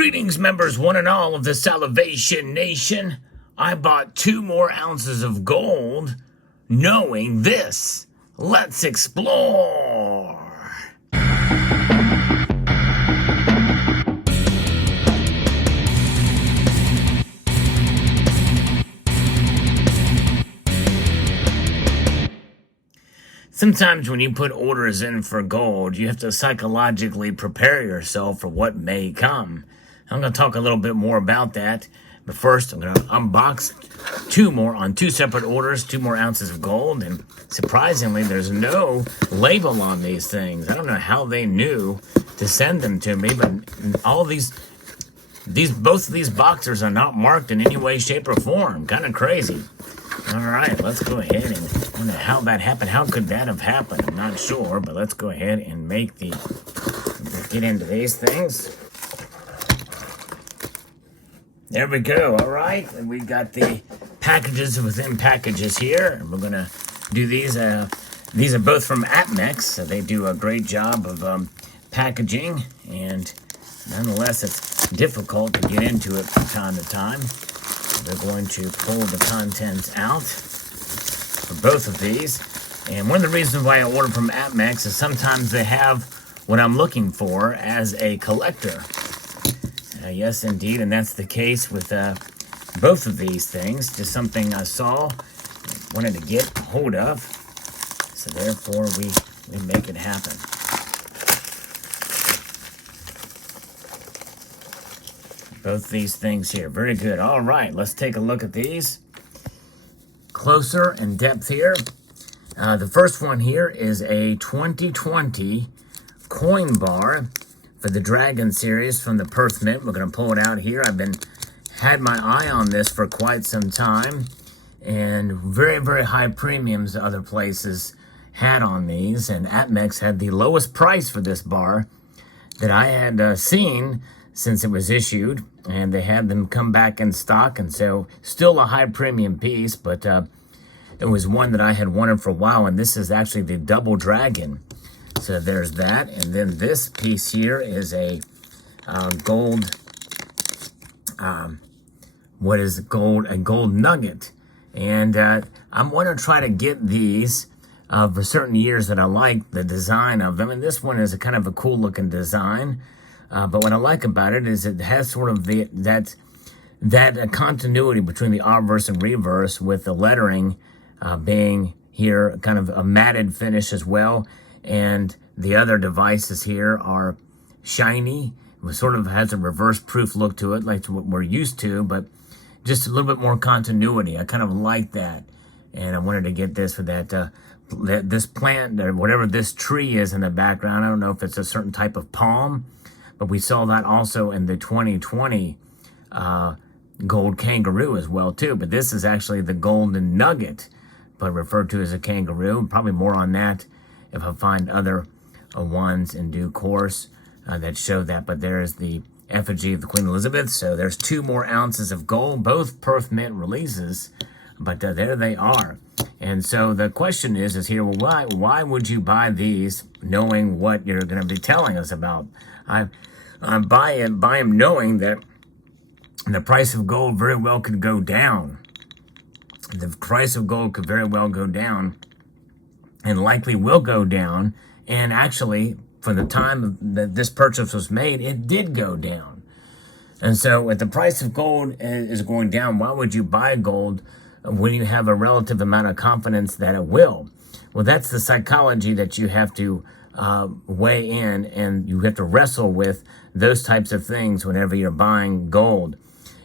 Greetings, members, one and all of the Salivation Nation. I bought 2 more ounces of gold, knowing this. Let's explore. Sometimes when you put orders in for gold, you have to psychologically prepare yourself for what may come. I'm going to talk a little bit more about that. But first, I'm going to unbox 2 more on 2 separate orders, 2 more ounces of gold. And surprisingly, there's no label on these things. I don't know how they knew to send them to me, but all both of these boxes are not marked in any way, shape, or form. Kind of crazy. All right, let's go ahead and I don't know how that happened. How could that have happened? I'm not sure, but let's go ahead and get into these things. There we go. All right, and we got the packages within packages here, and we're gonna do these. These are both from APMEX, so they do a great job of packaging, and nonetheless, it's difficult to get into it from time to time. We're going to pull the contents out for both of these. And one of the reasons why I order from APMEX is sometimes they have what I'm looking for as a collector. Yes, indeed, and that's the case with both of these things. Just something I saw, wanted to get hold of. So therefore, we make it happen. Both these things here. Very good. All right, let's take a look at these. Closer in depth here. The first one here is a 2020 coin bar for the Dragon series from the Perth Mint. We're going to pull it out here. I've had my eye on this for quite some time. And very, very high premiums other places had on these. And APMEX had the lowest price for this bar that I had seen since it was issued, and they had them come back in stock, and so still a high premium piece, but it was one that I had wanted for a while, and this is actually the Double Dragon. So there's that, and then this piece here is a gold, a gold nugget, and I want to try to get these for certain years that I like the design of them, and this one is a kind of a cool looking design. But what I like about it is it has sort of that continuity between the obverse and reverse, with the lettering being here kind of a matted finish as well. And the other devices here are shiny. It sort of has a reverse proof look to it, like what we're used to, but just a little bit more continuity. I kind of like that. And I wanted to get this for that this plant, or whatever this tree is in the background. I don't know if it's a certain type of palm, but we saw that also in the 2020 gold kangaroo as well, too. But this is actually the golden nugget, but referred to as a kangaroo. Probably more on that if I find other ones in due course that show that. But there's the effigy of the Queen Elizabeth. So there's 2 more ounces of gold, both Perth Mint releases. But there they are. And so the question is here, well, why would you buy these knowing what you're going to be telling us about? I buy them knowing that the price of gold very well could go down. The price of gold could very well go down, and likely will go down. And actually, for the time that this purchase was made, it did go down. And so if the price of gold is going down, why would you buy gold when you have a relative amount of confidence that it will? Well, that's the psychology that you have to weigh in, and you have to wrestle with those types of things whenever you're buying gold.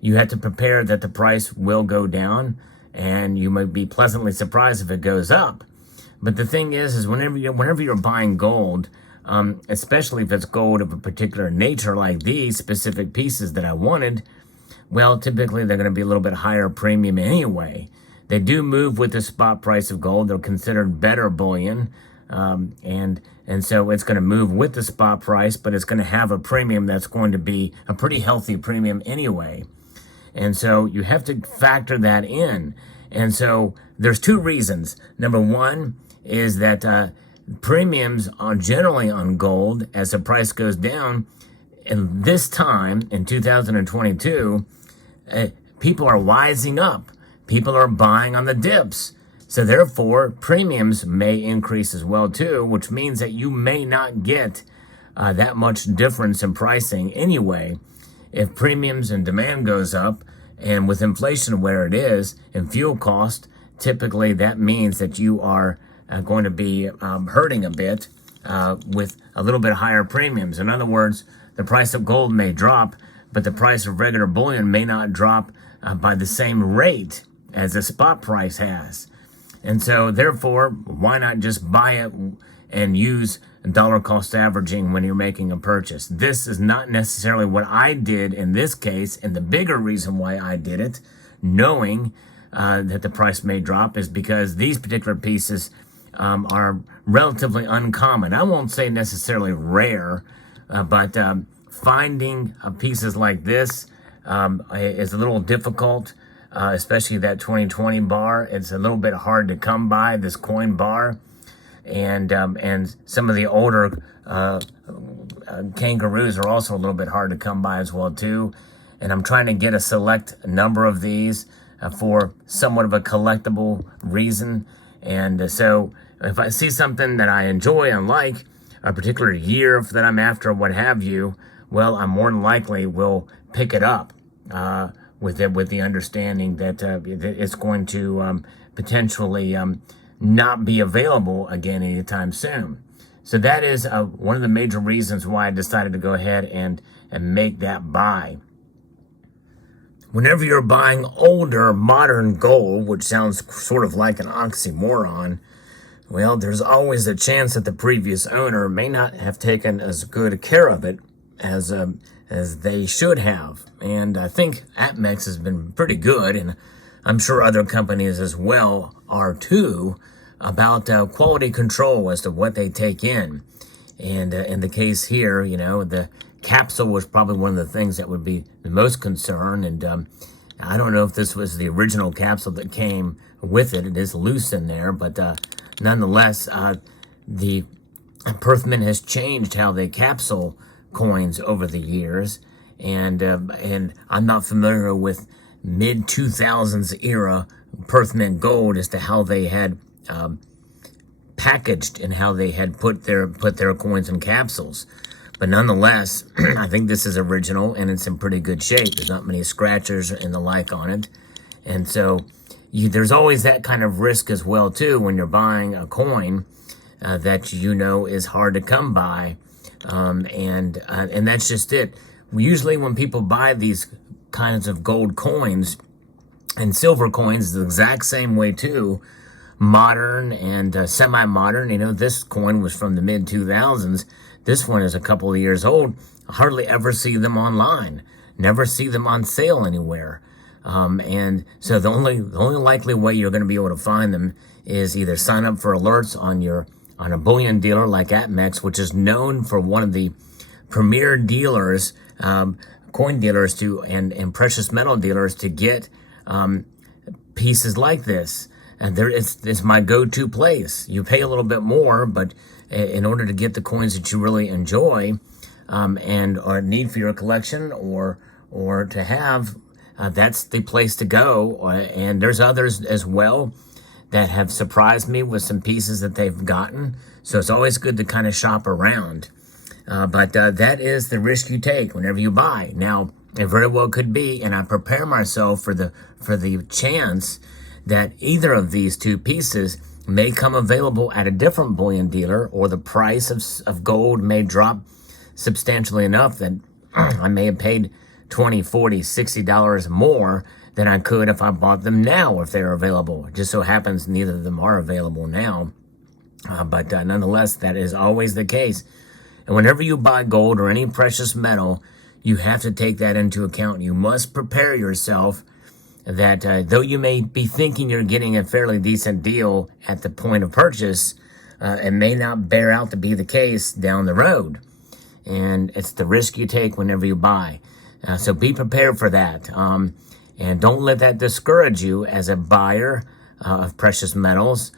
You have to prepare that the price will go down, and you might be pleasantly surprised if it goes up. But the thing is whenever you're buying gold, especially if it's gold of a particular nature like these specific pieces that I wanted, well, typically they're going to be a little bit higher premium anyway. They do move with the spot price of gold. They're considered better bullion, and so it's going to move with the spot price, but it's going to have a premium that's going to be a pretty healthy premium anyway. And so you have to factor that in. And so there's 2 reasons. Number one is that premiums are generally on gold, as the price goes down, in this time in 2022, people are wising up. People are buying on the dips. So therefore, premiums may increase as well too, which means that you may not get that much difference in pricing anyway. If premiums and demand goes up, and with inflation where it is, and fuel cost, typically that means that you are going to be hurting a bit with a little bit higher premiums. In other words, the price of gold may drop, but the price of regular bullion may not drop by the same rate as the spot price has. And so therefore, why not just buy it and use dollar cost averaging when you're making a purchase? This is not necessarily what I did in this case, and the bigger reason why I did it, knowing that the price may drop, is because these particular pieces are relatively uncommon. I won't say necessarily rare, but finding pieces like this is a little difficult, especially that 2020 bar. It's a little bit hard to come by, this coin bar. And some of the older kangaroos are also a little bit hard to come by as well too. And I'm trying to get a select number of these for somewhat of a collectible reason. And so if I see something that I enjoy and like, a particular year that I'm after, what have you, well, I more than likely will pick it up with the understanding that it's going to potentially not be available again anytime soon. So that is one of the major reasons why I decided to go ahead and make that buy. Whenever you're buying older modern gold, which sounds sort of like an oxymoron, well, there's always a chance that the previous owner may not have taken as good care of it as they should have. And I think APMEX has been pretty good, and I'm sure other companies as well are too, about quality control as to what they take in. And in the case here, you know, the capsule was probably one of the things that would be the most concern. And I don't know if this was the original capsule that came with it. It is loose in there, but nonetheless, the Perthman has changed how they capsule coins over the years. And I'm not familiar with mid-2000s era Perthman gold as to how they had packaged and how they had put their coins in capsules. But nonetheless, I think this is original and it's in pretty good shape. There's not many scratches and the like on it. And so there's always that kind of risk as well too when you're buying a coin that you know is hard to come by. And that's just it. Usually when people buy these kinds of gold coins and silver coins, the exact same way too, modern and semi-modern. You know, this coin was from the mid-2000s. This one is a couple of years old. I hardly ever see them online. Never see them on sale anywhere. And so the only likely way you're going to be able to find them is either sign up for alerts on a bullion dealer like APMEX, which is known for one of the premier dealers, coin dealers and precious metal dealers to get pieces like this. And it's my go-to place. You pay a little bit more, but in order to get the coins that you really enjoy and or need for your collection or to have, that's the place to go. And there's others as well that have surprised me with some pieces that they've gotten. So it's always good to kind of shop around. But that is the risk you take whenever you buy. Now, it very well could be, and I prepare myself for the chance that either of these two pieces may come available at a different bullion dealer, or the price of gold may drop substantially enough that I may have paid $20, $40, $60 more than I could if I bought them now if they're available. It just so happens neither of them are available now. But nonetheless, that is always the case. And whenever you buy gold or any precious metal, you have to take that into account. You must prepare yourself that though you may be thinking you're getting a fairly decent deal at the point of purchase, it may not bear out to be the case down the road. And it's the risk you take whenever you buy. So be prepared for that. And don't let that discourage you as a buyer of precious metals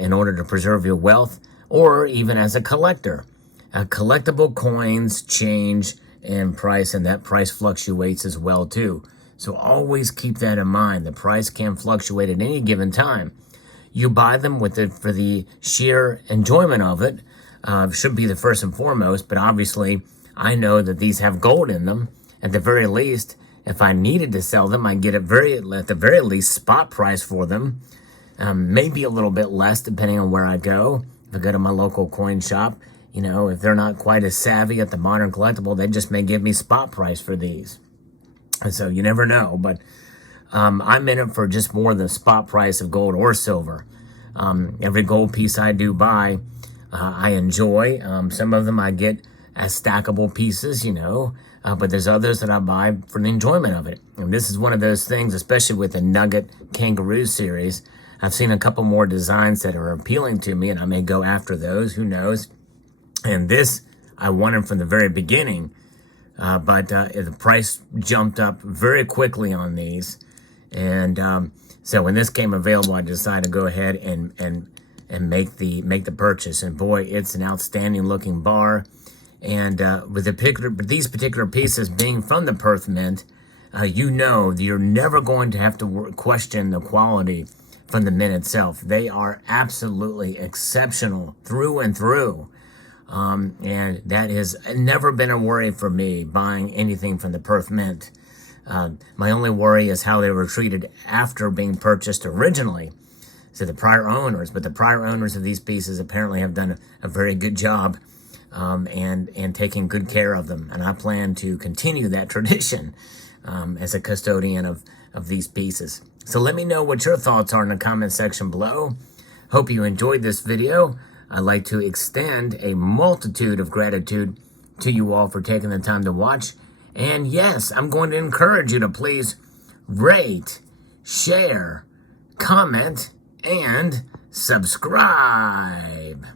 in order to preserve your wealth, or even as a collector. Collectible coins change in price, and that price fluctuates as well too. So always keep that in mind. The price can fluctuate at any given time. You buy them for the sheer enjoyment of it. Should be the first and foremost, but obviously I know that these have gold in them. At the very least, if I needed to sell them, I'd get at the very least spot price for them. Maybe a little bit less depending on where I go. If I go to my local coin shop, if they're not quite as savvy at the modern collectible, they just may give me spot price for these. And so you never know, but I'm in it for just more than the spot price of gold or silver. Every gold piece I do buy, I enjoy. Some of them I get as stackable pieces, but there's others that I buy for the enjoyment of it. And this is one of those things, especially with the Nugget Kangaroo series. I've seen a couple more designs that are appealing to me, and I may go after those, who knows. And this, I wanted from the very beginning, but the price jumped up very quickly on these. And so when this came available, I decided to go ahead and make the purchase. And boy, it's an outstanding looking bar. And with these particular pieces being from the Perth Mint, you're never going to have to question the quality from the mint itself. They are absolutely exceptional through and through. And that has never been a worry for me buying anything from the Perth Mint. My only worry is how they were treated after being purchased originally. So the prior owners, but the prior owners of these pieces apparently have done a very good job and taking good care of them. And I plan to continue that tradition as a custodian of these pieces. So let me know what your thoughts are in the comment section below. Hope you enjoyed this video. I'd like to extend a multitude of gratitude to you all for taking the time to watch. And yes, I'm going to encourage you to please rate, share, comment, and subscribe.